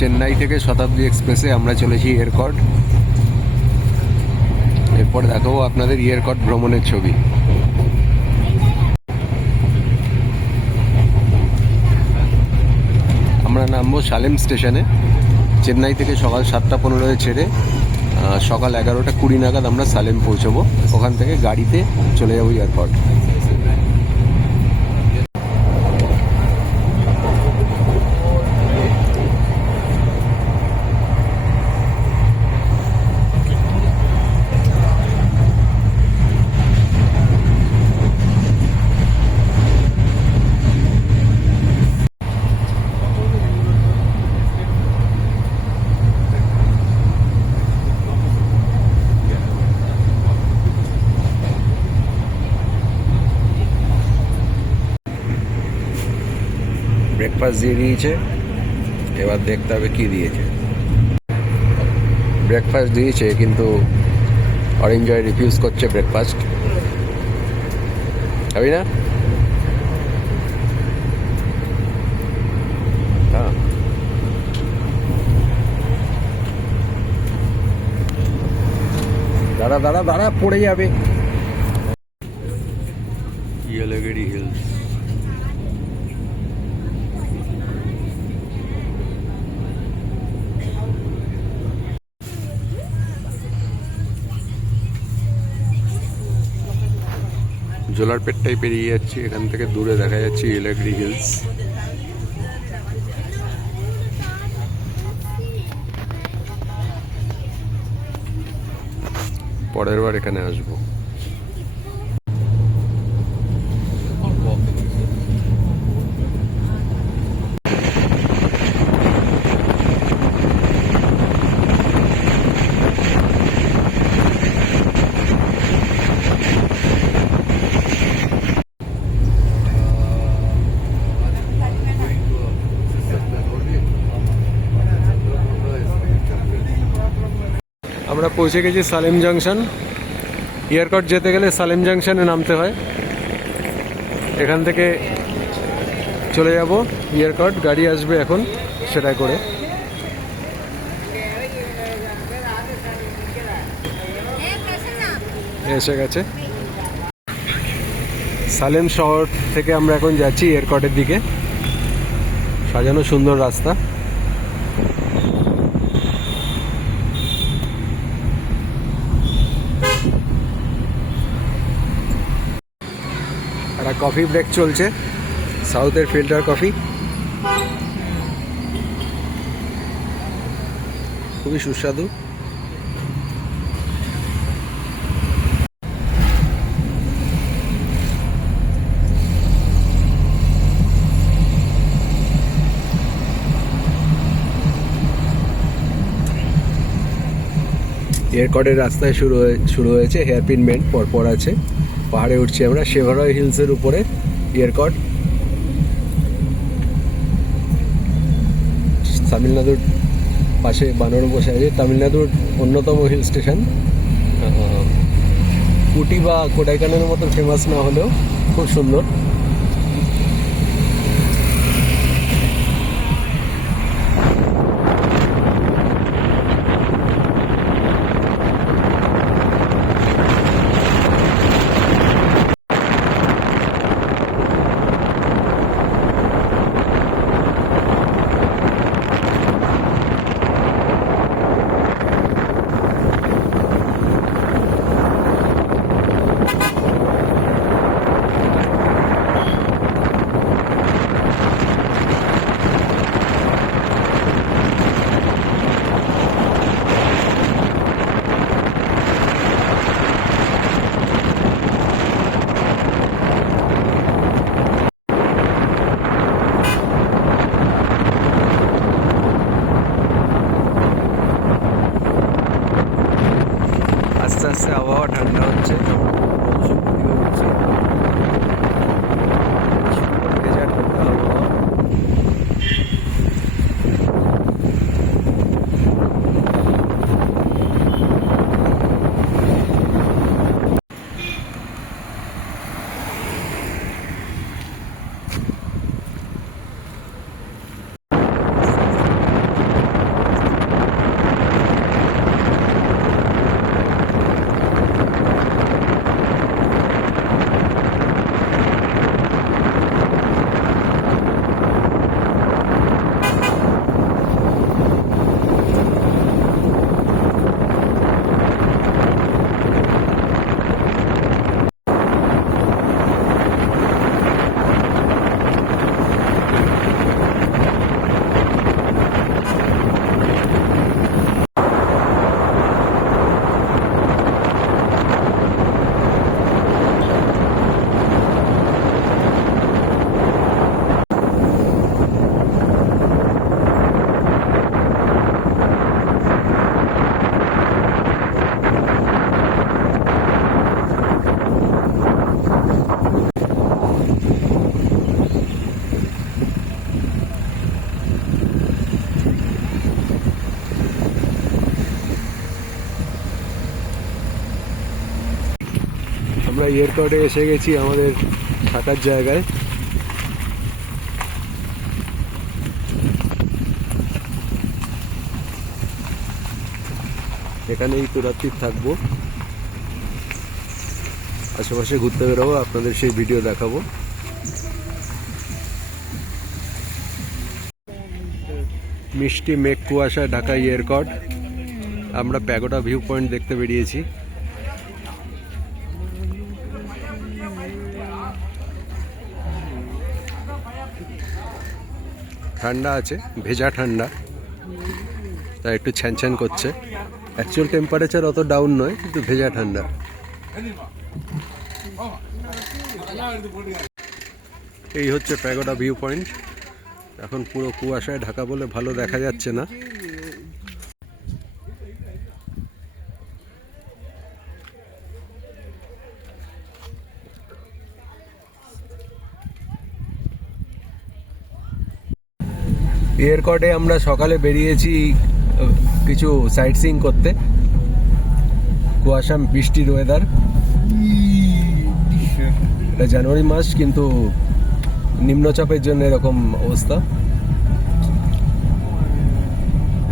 চেন্নাই থেকে শতাব্দী এক্সপ্রেসে আমরা চলেছি এয়ারকর্ড। এরপর দেখাবো আপনাদের এয়ারকর্ড ভ্রমণের ছবি। আমরা নামবো সালেম স্টেশনে। চেন্নাই থেকে সকাল 7:15 ছেড়ে সকাল 11:20 নাগাদ আমরা সালেম পৌঁছবো। ওখান থেকে গাড়িতে চলে যাবো এয়ারকর্ড। ব্রেকফাস্ট দিয়ে দিয়েছে, এবার দেখতে হবে কি দিয়েছে। ব্রেকফাস্ট দিয়েছে কিন্তু অরেঞ্জয় রিফিউজ করছে ব্রেকফাস্ট। খাবি না? হ্যাঁ, দাঁড়া দাঁড়া দাঁড়া, পড়ে যাবে। ইয়েলোগিরি হিলস। জোলার পেটটাই পেরিয়ে যাচ্ছি, এখান থেকে দূরে দেখা যাচ্ছে ইয়েলোগিরি হিলস। পরের বার এখানে আসবো। আমরা পৌঁছে গেছি সালেম জাংশন। এয়ারকর্ড যেতে গেলে সালেম জাংশনে নামতে হয়। এখান থেকে চলে যাব এয়ারকর্ড। গাড়ি আসবে এখন, সেটাই করে। এসে গেছে। সালেম শহর থেকে আমরা এখন যাচ্ছি এয়ারকর্ডের দিকে। সাজানো সুন্দর রাস্তা। একটা কফি ব্রেক চলছে, সাউথের ফিল্টার কফি, খুবই সুস্বাদু। এয়ারকর্ডের রাস্তায় শুরু হয়েছে, হেয়ারপিন বেন্ড পরপর আছে। পাহাড়ে উঠছি আমরা, শেভারয় হিলসের উপরে এয়ারকর্ড। তামিলনাড়ুর পাশে বানর বসে আছে। তামিলনাড়ুর অন্যতম হিল স্টেশন। উটি বা কোডাইকানালের মতো ফেমাস না হলেও খুব সুন্দর। আস্তে আস্তে আবহাওয়া ঠান্ডা হচ্ছে। আমরা এয়ারপোর্টে এসে গেছি আমাদের থাকার জায়গায়। এখানেই তো রাত্রি থাকবো, আশেপাশে ঘুরতে বেরোবো, আপনাদের সেই ভিডিও দেখাবো। মিষ্টি মেঘ কুয়াশায় ঢাকা এয়ারপোর্ট। আমরা প্যাগোডা ভিউ পয়েন্ট দেখতে বেরিয়েছি। ঠান্ডা আছে, ভেজা ঠান্ডা, তাই একটু ছ্যান করছে। অ্যাকচুয়াল টেম্পারেচার অত ডাউন নয়, কিন্তু ভেজা ঠান্ডা। এই হচ্ছে প্যাগোডা ভিউ পয়েন্ট। এখন পুরো কুয়াশায় ঢাকা বলে ভালো দেখা যাচ্ছে না। এয়ারপোর্টে আমরা সকালে বেরিয়েছি কিছু সাইট সিইং করতে। কুয়াশা বৃষ্টির ওয়েদার, এটা জানুয়ারি মাস, কিন্তু নিম্নচাপের জন্য এরকম অবস্থা।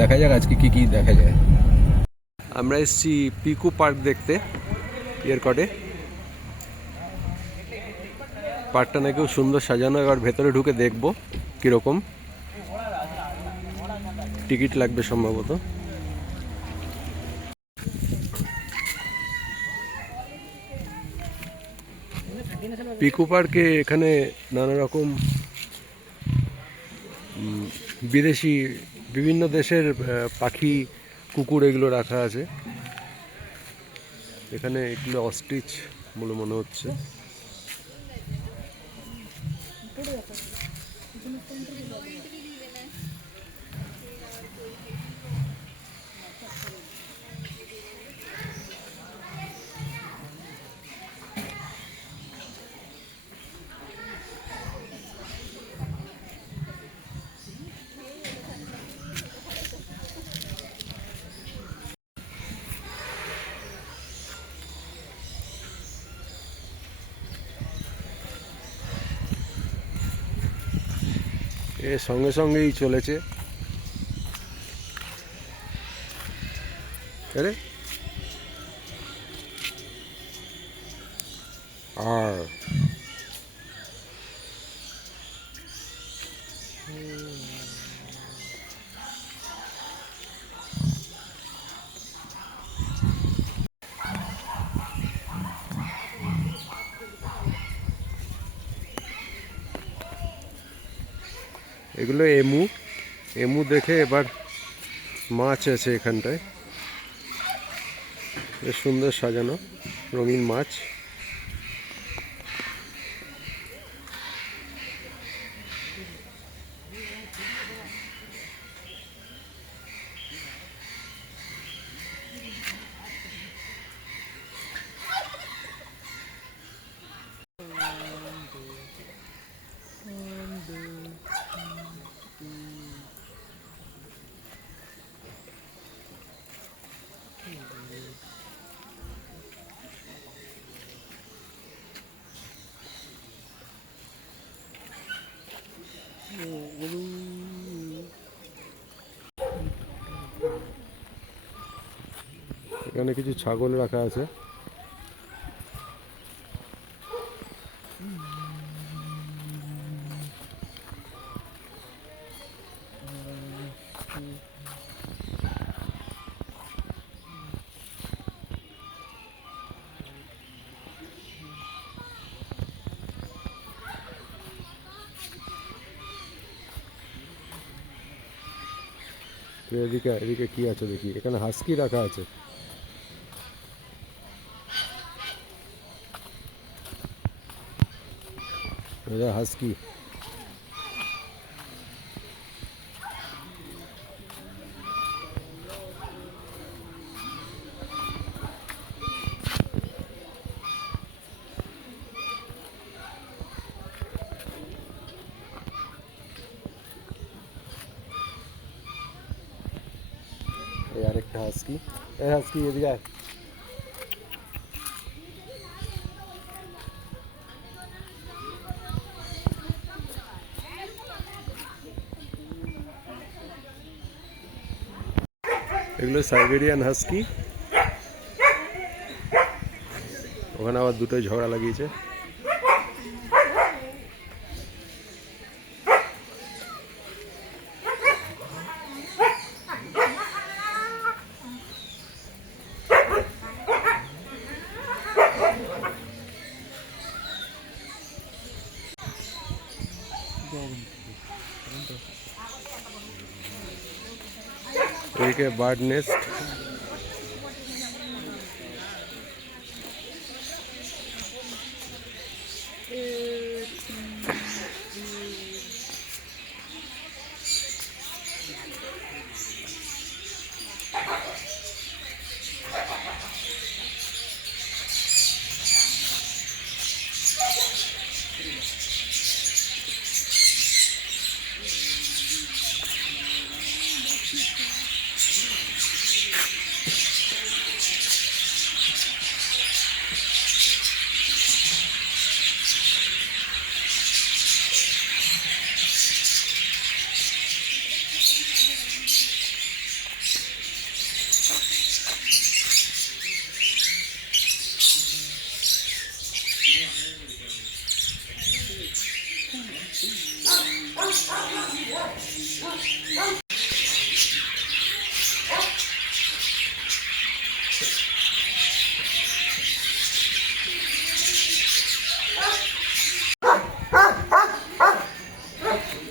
দেখা যাক আজকে কি কি দেখা যায়। আমরা এসেছি পিকু পার্ক দেখতে এয়ারপোর্টে। পার্কটা নাকি খুব সুন্দর সাজানো, এবার ভেতরে ঢুকে দেখবো কিরকম। টিকিট লাগবে সম্ভবত। পিকু পার্কে এখানে নানা রকম বিদেশি বিভিন্ন দেশের পাখি, কুকুর এগুলো রাখা আছে। এখানে এগুলো অস্ট্রিচ বলে মনে হচ্ছে। এর সঙ্গে সঙ্গেই চলেছে। আরে আর এগুলো এমু। এমু দেখে এবার মাছ আছে এখানটায়, বেশ সুন্দর সাজানো রঙিন মাছ। এখানে কিছু ছাগল রাখা আছে। এদিকে এদিকে কি আছে দেখি, এখানে হাস্কি রাখা আছে। এটা হাস্কি। এই আরেকটা হাস্কি। এই হাস্কি এদিকে আয়। এগুলো সাইবেরিয়ান হাস্কি। ওখানে আবার দুটোই ঝগড়া লাগিয়েছে। এদিকে বার্ড নেস্ট।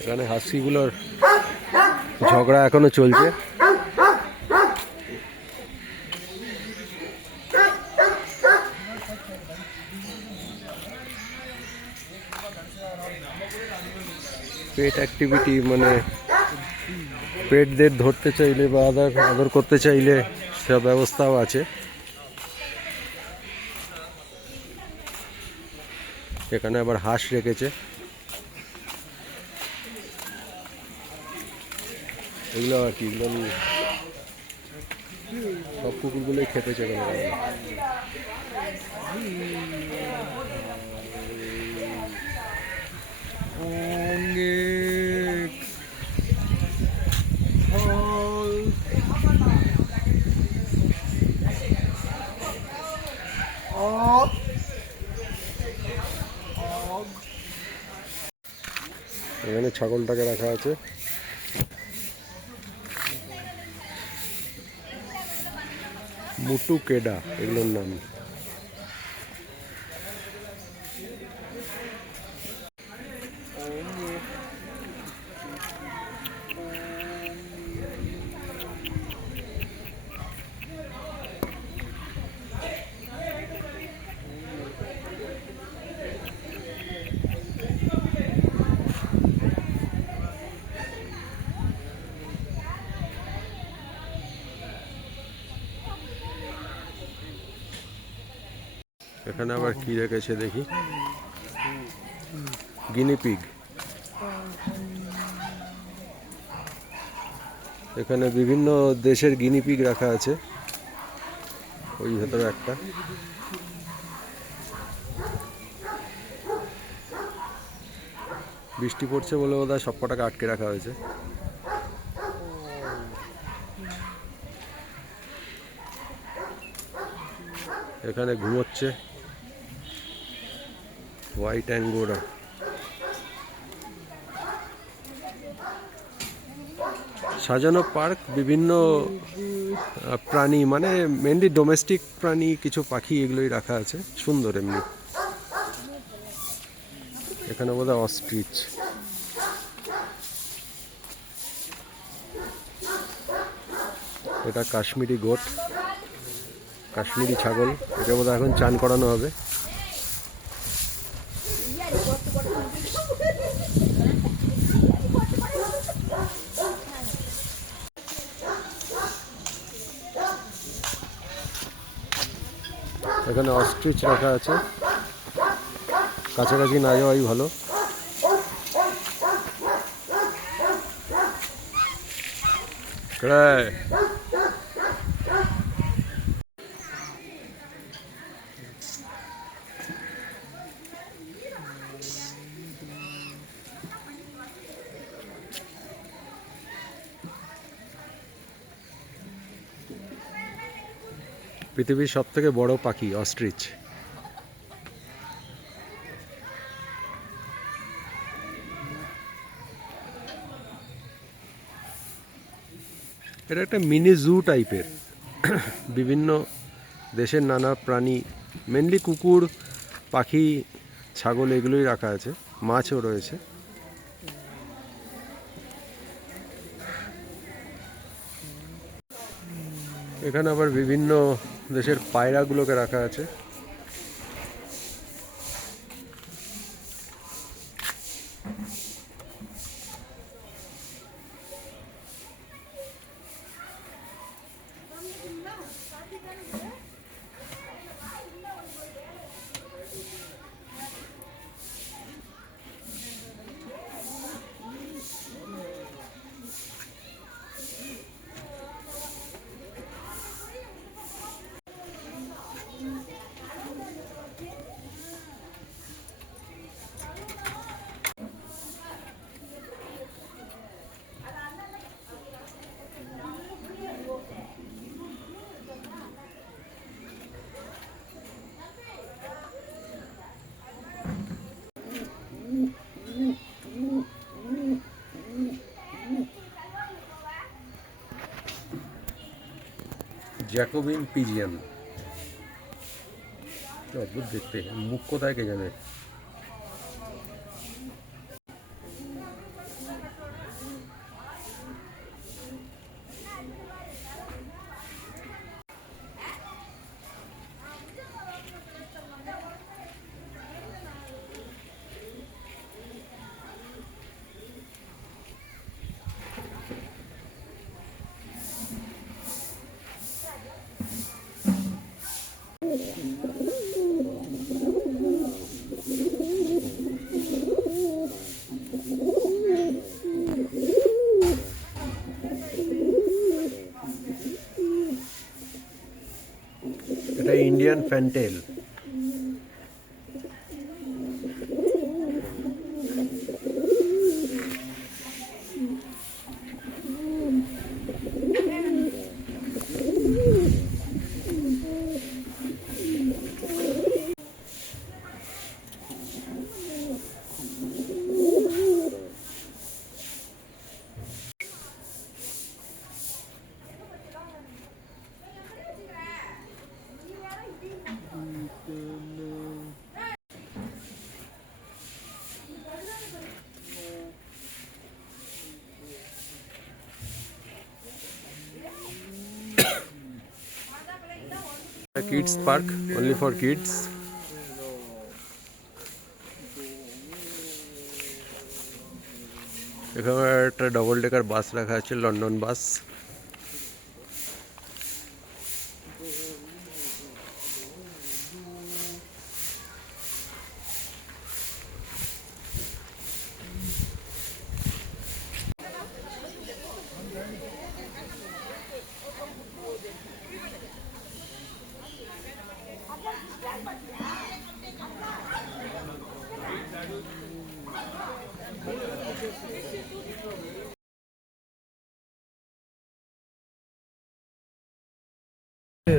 এখানে হাস্কিগুলোর ঝগড়া এখনো চলছে। পেট অ্যাক্টিভিটি মানে পেটদের ধরতে চাইলে বা আদর করতে চাইলে সব ব্যবস্থাও আছে। এখানে আবার হাঁস রেখেছে। এগুলো আর কি, এগুলো সব কুকুরগুলোই খেতে চায়। এখানে ছাগলটাকে রাখা আছে। মুটু কেডা এগুলোর নাম। এখানে আবার কি রেখেছে দেখি, গিনিপিগ। এখানে বিভিন্ন দেশের গিনিপিগ রাখা আছে। ওই ভেতরে একটা। বৃষ্টি পড়ছে বলে বোধহয় সবকটাকে আটকে রাখা হয়েছে। এখানে ঘুমোচ্ছে হোয়াইট অ্যাঙ্গোরা। সাজানো পার্ক, বিভিন্ন প্রাণী মানে মেনলি ডোমেস্টিক প্রাণী, কিছু পাখি, এগুলোই রাখা আছে। সুন্দর এমনি। এখানে বোধহয় অস্ট্রিচ। এটা কাশ্মীরি গোট, কাশ্মীরি ছাগল। এটা বোধহয় এখন চান করানো হবে। এখানে অস্ট্রিচ রাখা আছে। কাছাকাছি না যাওয়াই ভালো। পৃথিবীর সবথেকে বড় পাখি অস্ট্রিচ। এটা একটা মিনি জু টাইপের, বিভিন্ন দেশের নানা প্রাণী, মেনলি কুকুর, পাখি, ছাগল এগুলোই রাখা আছে, মাছও রয়েছে। এখানে আবার বিভিন্ন দেশের পায়রাগুলোকে রাখা আছে। জ্যাকোবিন পিজিয়ন, অদ্ভুত দেখতে, মুখ কোথায় কে জানে। এটা Indian fantail. Kids park, only for kids. এখানে একটা ডবল ডেকার বাস রাখা আছে, লন্ডন বাস।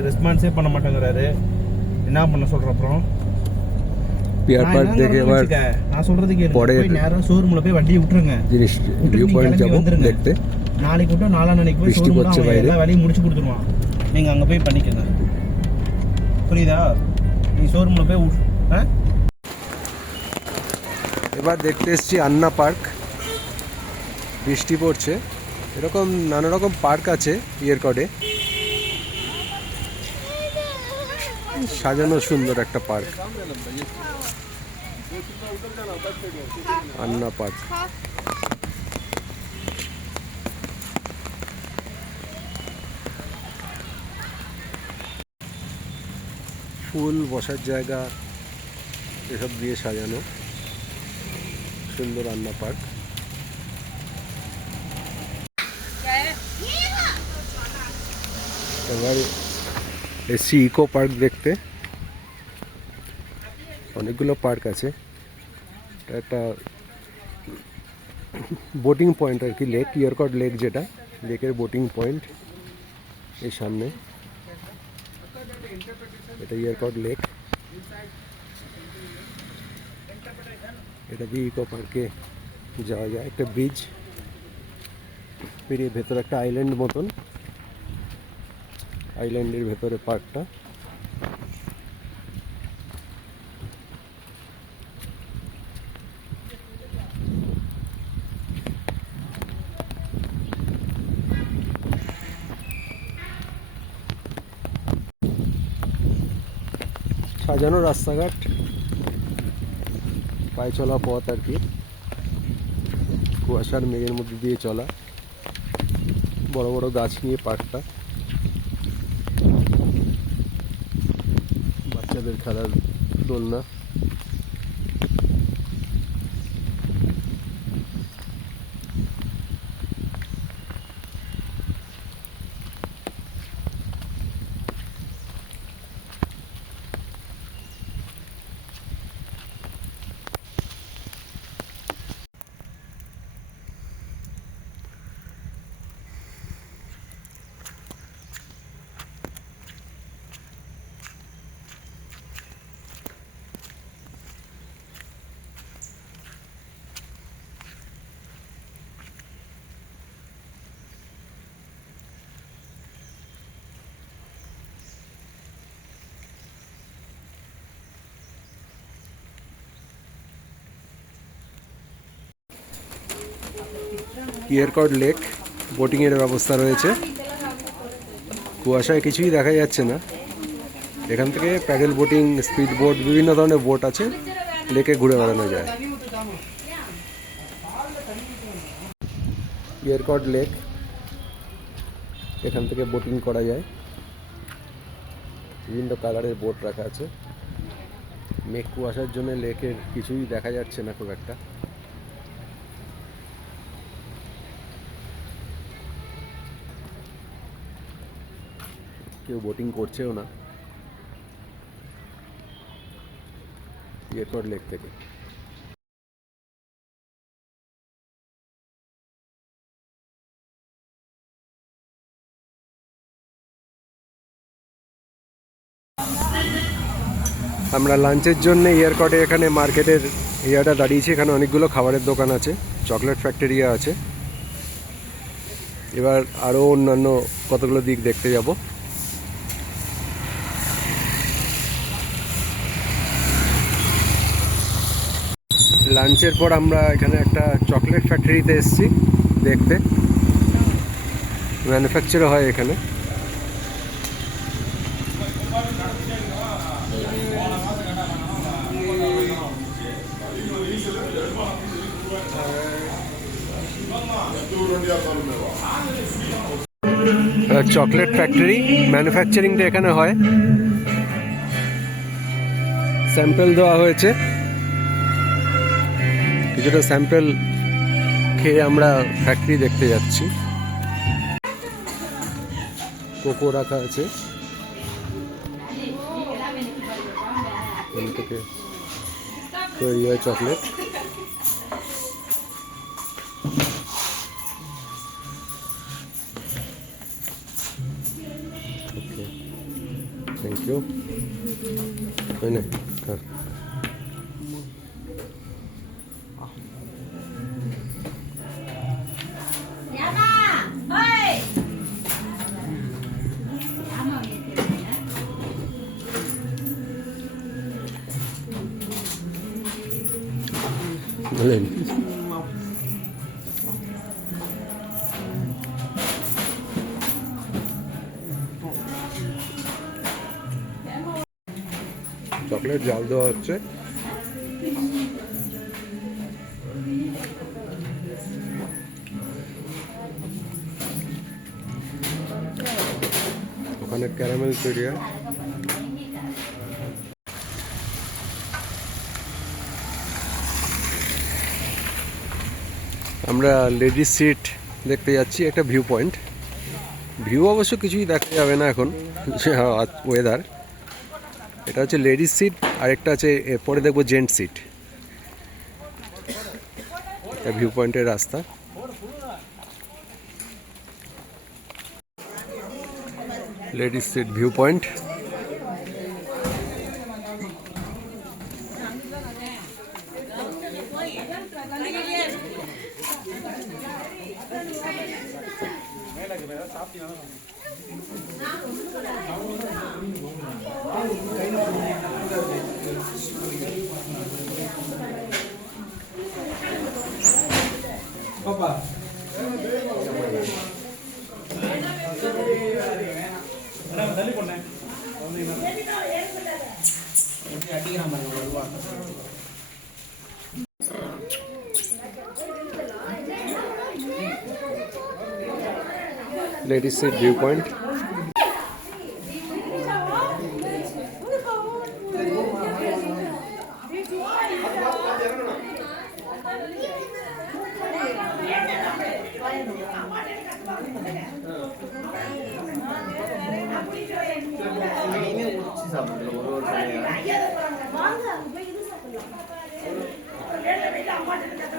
ரெஸ்பான்ஸே பண்ண மாட்டேங்கிறாரு, என்ன பண்ண சொல்ற? அப்புறம் পিয়ার পার্ক দেখে এবার நான் சொல்றது கேளு, পরে போய் நேரா ஷோரூம்ல போய் வண்டியை விட்டுருங்க, জিনিস ভিউ পয়েন্ট যাব দেখতে। நாளைக்கு விட்டு நாளான்னைக்கு போய் বৃষ্টি পড়ছে ஷோரூம்ல বাইরে, எல்லா வேலையும் முடிச்சு கொடுத்துருவான், நீங்க அங்க போய் பண்ணிக்கங்க, புரியுதா? நீ ஷோரூம்ல போய் এবার দেখতে এসেছি আন্না পার্ক। বৃষ্টি পড়ছে, এরকম নানা রকম পার্ক আছে ইয়ারকডে, সাজানো সুন্দর একটা পার্ক, আন্না পার্ক। ফুল, বসার জায়গা এসব দিয়ে সাজানো সুন্দর আন্না পার্ক। এবার এসছি ইকো পার্ক দেখতে। অনেকগুলো পার্ক আছে, একটা বোটিং পয়েন্ট আর কি, লেক, ইয়ারকড লেক, যেটা লেকের বোটিং পয়েন্ট এই সামনে। এটা এয়ারকর্ড লেক। এটা দিয়ে ইকো পার্কে যাওয়া যায়, একটা ব্রিজ পেরিয়ে ভেতরে একটা আইল্যান্ড মতন, আইল্যান্ডের ভেতরে পার্কটা। সাজানো রাস্তাঘাট, পায়ে চলা পথ আর কি, কুয়াশার মেঘের মধ্যে দিয়ে চলা, বড় বড় গাছ নিয়ে পার্কটা, বাচ্চাদের খেলার দোলনা। এয়ারকর্ড লেক, বোটিংয়ের ব্যবস্থা রয়েছে। কুয়াশায় কিছুই দেখা যাচ্ছে না। এখান থেকে প্যাডেল বোটিং, স্পিড বোট, বিভিন্ন ধরনের বোট আছে, লেকে ঘুরে বেড়ানো যায়। এয়ারকর্ড লেক, এখান থেকে বোটিং করা যায়, বিভিন্ন কালারের বোট রাখা আছে। মেঘ কুয়াশার জন্য লেকের কিছুই দেখা যাচ্ছে না খুব একটা। কেউ বোটিং করছেও না এয়ারকর্ড লেক থেকে। আমরা লাঞ্চের জন্য এয়ারকর্ডে এখানে মার্কেটের এরিয়াটা দাঁড়িয়েছি। এখানে অনেকগুলো খাবারের দোকান আছে, চকলেট ফ্যাক্টরিয়া আছে। এবার আরও অন্যান্য কতগুলো দিক দেখতে যাব। লাঞ্চের পর আমরা এখানে একটা চকলেট ফ্যাক্টরিতে এসেছি দেখতে, ম্যানুফ্যাকচার হয় এখানে। চকলেট ফ্যাক্টরি, ম্যানুফ্যাকচারিংটা এখানে হয়। স্যাম্পল দেওয়া হয়েছে, কিছুটা স্যাম্পল খেয়ে আমরা ফ্যাক্টরি দেখতে যাচ্ছি। কোকো রাখা আছে, এখান থেকে তৈরি হয় চকলেট। Okay, thank you. বলেন চকলেট জাল দেওয়া হচ্ছে। ওখানে ক্যারামেল তৈরি হয়। আমরা লেডিস সিট দেখতে যাচ্ছি, একটা ভিউ পয়েন্ট। ভিউ অবশ্য কিছুই দেখা যাবে না এখন, ওয়েদার। এটা হচ্ছে লেডিস সিট, আর একটা আছে পরে দেখবো জেন্টস সিট। এটা ভিউ পয়েন্টের রাস্তা। Ladies seat view point. Ladies seat viewpoint.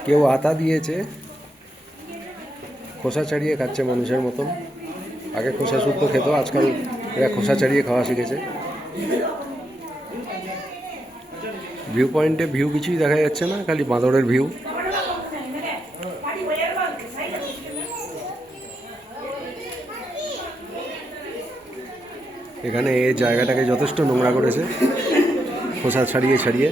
কেউ আতা দিয়েছে, খোসা ছাড়িয়ে খাচ্ছে মানুষের মতন। আগে খোসা শুদ্ধ খেত, আজকাল এরা খোসা ছাড়িয়ে খাওয়া শিখেছে। ভিউ পয়েন্টে ভিউ কিছুই দেখা যাচ্ছে না, খালি বাঁদরের ভিউ। এখানে এই জায়গাটাকে যথেষ্ট নোংরা করেছে, খোসা ছাড়িয়ে ছাড়িয়ে।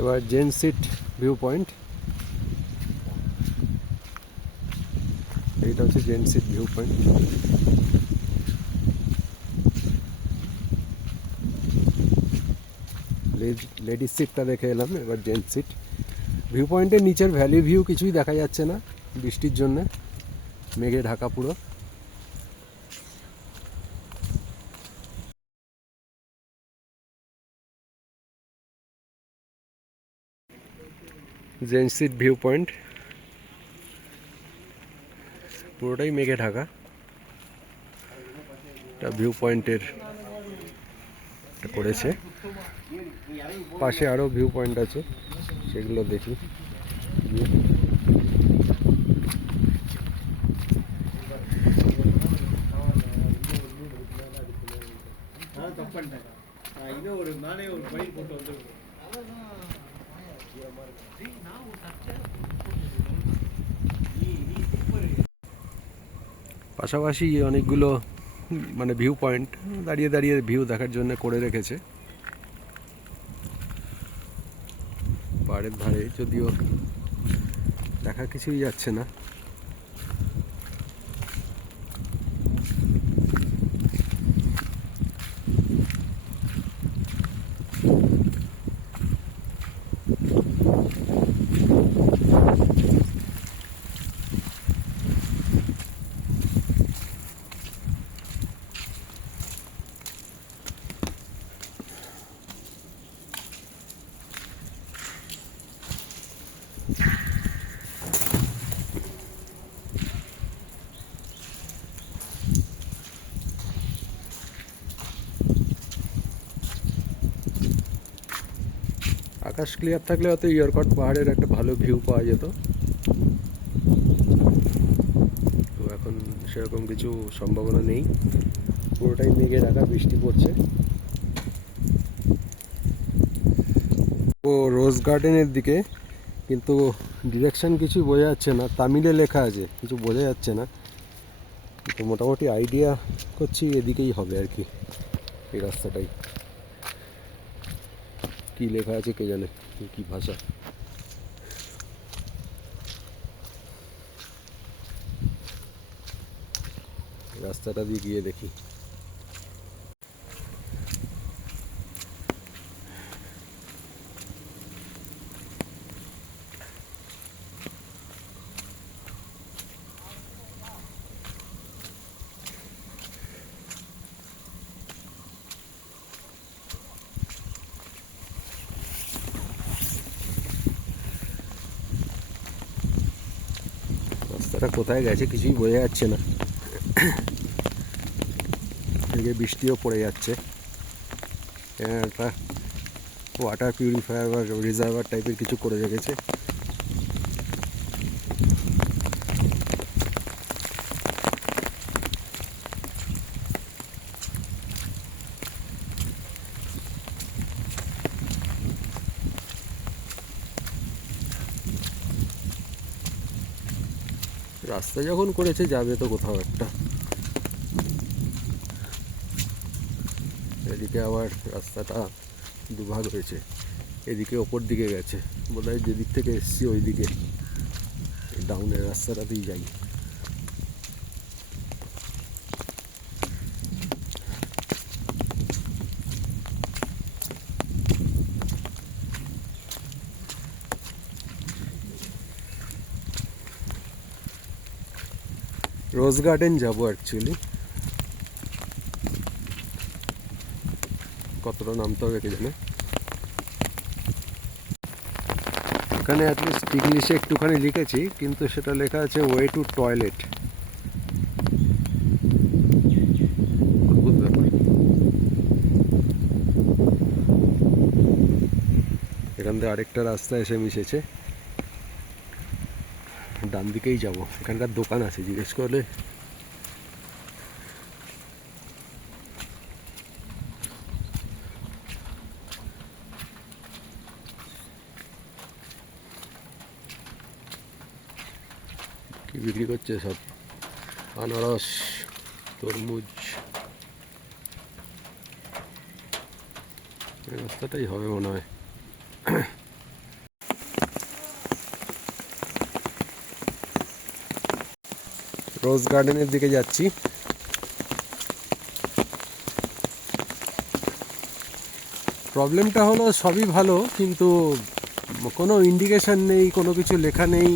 এবার জেন সিট ভিউ পয়েন্ট। এইটা হচ্ছে gents seat view point. Ladies সিটটা দেখে এলাম, এবার জেন সিট। ভিউ পয়েন্টের নিচের ভ্যালি ভিউ কিছুই দেখা যাচ্ছে না বৃষ্টির জন্য, মেঘে ঢাকা পুরো। জেন সিট ভিউ পয়েন্ট পুরোটাই মেঘে ঢাকা। এটা ভিউ পয়েন্টের করেছে, পাশে আরও ভিউ পয়েন্ট আছে, সেগুলো দেখি। পাশাপাশি অনেকগুলো মানে ভিউ পয়েন্ট দাঁড়িয়ে দাঁড়িয়ে ভিউ দেখার জন্য করে রেখেছে পাহাড়ের ধারে, যদিও দেখা কিছুই যাচ্ছে না। আকাশ ক্লিয়ার থাকলে হয়তো ইয়ারকট পাহাড়ের একটা ভালো ভিউ পাওয়া যেত, তো এখন সেরকম কিছু সম্ভাবনা নেই, পুরোটাই মেঘে ঢাকা, বৃষ্টি পড়ছে। ও রোজ গার্ডেনের দিকে, কিন্তু ডিরেকশন কিছু বোঝা যাচ্ছে না, তামিলে লেখা আছে, কিছু বোঝা যাচ্ছে না, তো মোটামুটি আইডিয়া করছি এদিকেই হবে আর কি, এই রাস্তাটাই। কি লেখা আছে কে জানে, কি ভাষা। রাস্তাটা দিয়ে গিয়ে দেখি। রাস্তাটা কোথায় গেছে কিছুই বোঝা যাচ্ছে না। এদিকে বৃষ্টিও পড়ে যাচ্ছে। এখানে একটা ওয়াটার পিউরিফায়ার বা রিজার্ভার টাইপের কিছু করে রেখেছে। রাস্তা যখন করেছে যাবে তো কোথাও একটা। এদিকে আবার রাস্তাটা দুভাগ হয়েছে, এদিকে ওপর দিকে গেছে, বোধহয় যেদিক থেকে এসছি ওই দিকে ডাউনের রাস্তাটাতেই যাই। রোজ গার্ডেন যাবো অ্যাকচুয়ালি, কতটা নামতে হবে কে জানে। এখানে অ্যাটলিস্ট ইংলিশে একটুখানি লিখেছি, কিন্তু সেটা লেখা আছে ওয়ে টু টয়লেট। অদ্ভুত ব্যাপার। এখান থেকে আরেকটা রাস্তা এসে মিশেছে, ডান দিকেই যাব। এখানকার দোকান আছে, জিজ্ঞেস করলে কি বিক্রি করছে সব, আনারস, তরমুজ। এই রাস্তাটাই হবে মনে হয়। রোজ গার্ডেনের দিকে যাচ্ছি। প্রবলেমটা হলো সবই ভালো, কিন্তু কোনো ইন্ডিকেশন নেই, কোনো কিছু লেখা নেই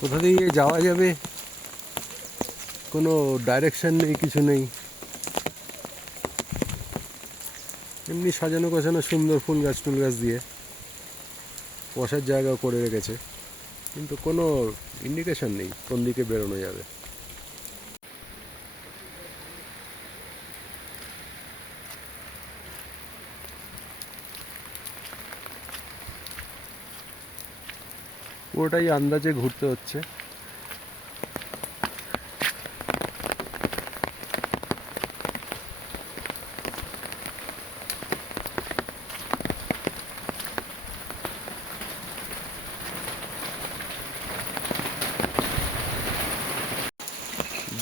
কোথা দিয়ে যাওয়া যাবে, কোনো ডাইরেকশন নেই, কিছু নেই। এমনি সাজানো গোছানো সুন্দর ফুল গাছ টুল গাছ দিয়ে বসার জায়গাও করে রেখেছে, কিন্তু কোনো ইন্ডিকেশন নেই কোন দিকে বেরোনো যাবে। পুরোটাই আন্দাজে ঘুরতে হচ্ছে।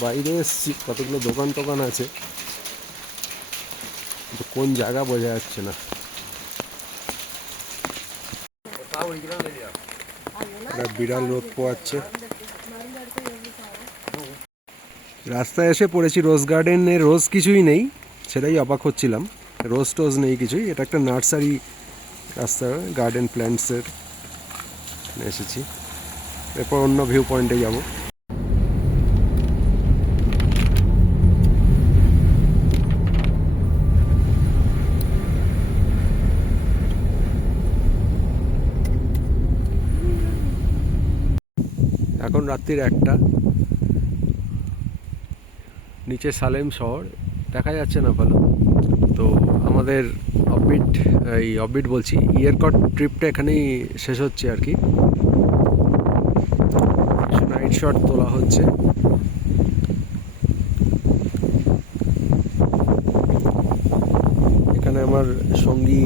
বাইরে এসছি, কতগুলো দোকান টোকান আছে, কিন্তু কোন জায়গা বোঝা যাচ্ছে না। একটা বিড়াল রোদ পোয়াচ্ছে। রাস্তায় এসে পড়েছি রোজ গার্ডেনে, রোজ কিছুই নেই, সেটাই অবাক হচ্ছিলাম। রোজ টোজ নেই কিছুই, এটা একটা নার্সারি রাস্তা, গার্ডেন প্ল্যান্টসের এসেছি। এরপর অন্য ভিউ পয়েন্টে যাব। এখন রাত্রির 1টা, নিচে সালেম শহর দেখা যাচ্ছে না ভালো। তো আমাদের অফবিট বলছি, ইয়ারকট ট্রিপটা এখানেই শেষ হচ্ছে আর কি। নাইট শট তোলা হচ্ছে। এখানে আমার সঙ্গী,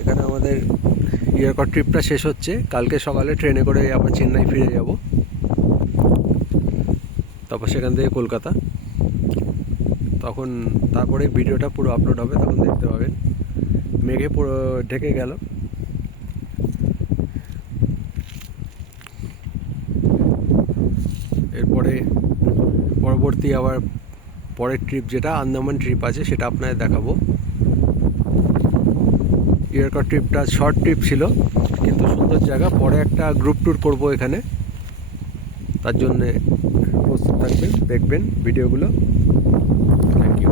এখানে আমাদের ইয়ারকট ট্রিপটা শেষ হচ্ছে। কালকে সকালে ট্রেনে করে আবার চেন্নাই ফিরে যাব, তারপর সেখান থেকে কলকাতা। তারপরে ভিডিওটা পুরো আপলোড হবে, তখন দেখতে পাবেন। মেঘে পুরো ঢেকে গেল। এরপরে পরবর্তী আবার পরের ট্রিপ যেটা আন্দামান ট্রিপ আছে সেটা আপনাদের দেখাবো। ইয়ারকট ট্রিপটা শর্ট ট্রিপ ছিল, কিন্তু সুন্দর জায়গা। পরে একটা গ্রুপ ট্যুর করব এখানে, তার জন্যে প্রস্তুত থাকবেন, দেখবেন ভিডিওগুলো। Thank you.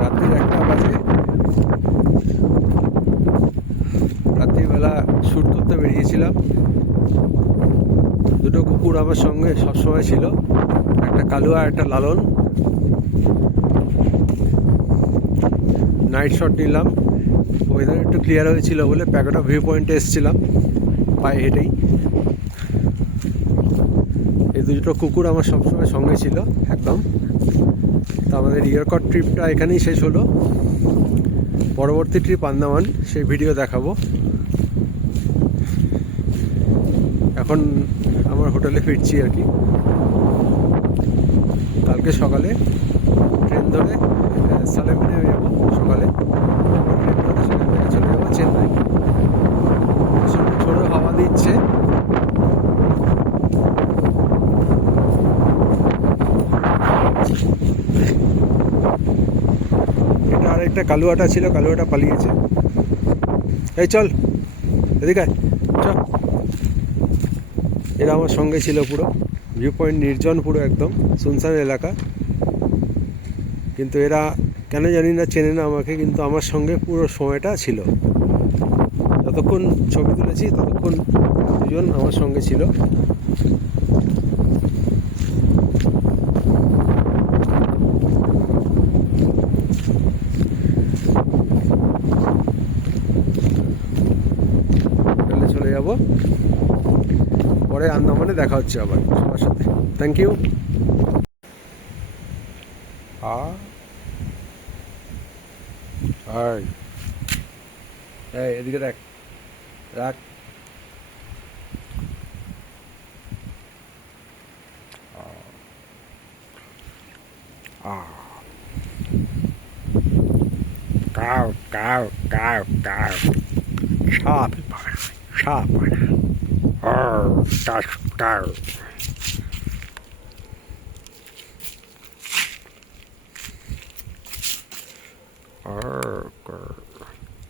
রাত্রি 1টা বাজে, কুকুর আমার সঙ্গে সবসময় ছিল, একটা কালুয়া একটা লালন। নাইট শট নিলাম, ওয়েদার একটু ক্লিয়ার হয়েছিল বলে প্যাগোডা ভিউ পয়েন্টে এসেছিলাম পায়ে হেঁটেই। এই দুটো কুকুর আমার সবসময় সঙ্গে ছিল একদম। তো আমাদের ইয়ারকট ট্রিপটা এখানেই শেষ হলো। পরবর্তী ট্রিপ আন্দামান, সেই ভিডিও দেখাবো। এখন আমার হোটেলে ফিরছি আর কি। কালকে সকালে ট্রেন ধরে সালেমে নেমে যাবো সকালে, ট্রেন ধরে সেখান থেকে চলে যাবো চেন্নাই। প্রচণ্ড ঝোড়ো হাওয়া দিচ্ছে। এটা আরেকটা কালুয়াটা ছিল, কালুয়াটা পালিয়েছে। এই চল এদিকে চল। এরা আমার সঙ্গে ছিল পুরো। ভিউ পয়েন্ট নির্জন, পুরো একদম সুনসান এলাকা। কিন্তু এরা কেন জানি না চেনে না আমাকে, কিন্তু আমার সঙ্গে পুরো সময়টা ছিল। যতক্ষণ ছবি তুলেছি ততক্ষণ দুজন আমার সঙ্গে ছিল। চলে যাব, পরে আন্দামানে দেখা হচ্ছে আবার সবার সাথে। Thank you. এদিকে দেখ, রাখ। কাউ কাউ কাউ কাউ, সাপ সাপ, কাউ।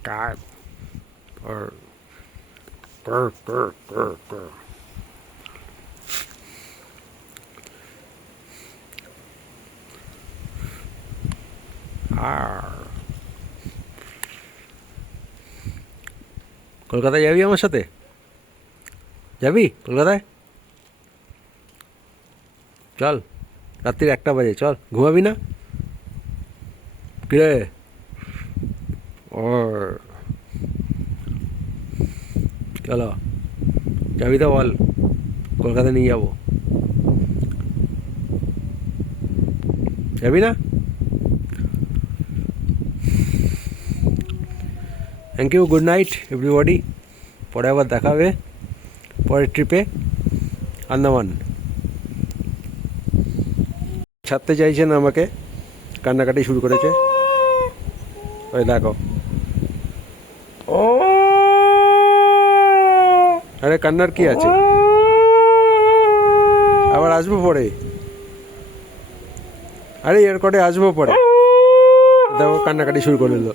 God. কলকাতায় যাবি আমার সাথে? যাবি কলকাতায়? চল, রাত্রির 1টা বাজে, চল। ঘুমাবি না? কিরে? চলো, যাবি তো বল, কলকাতা নিয়ে যাবো। যাবি না? Thank you, good night everybody. পরে আবার দেখা হবে পরের ট্রিপে আন্দামান। ছাড়তে চাইছেন আমাকে, কান্নাকাটি শুরু করেছে। ওই দেখো, আরে কান্নার কি আছে, আবার আসবো পরে। আরে এয়ারকটে আসবো পরে। দেখো কান্নাকাটি শুরু করে দিল।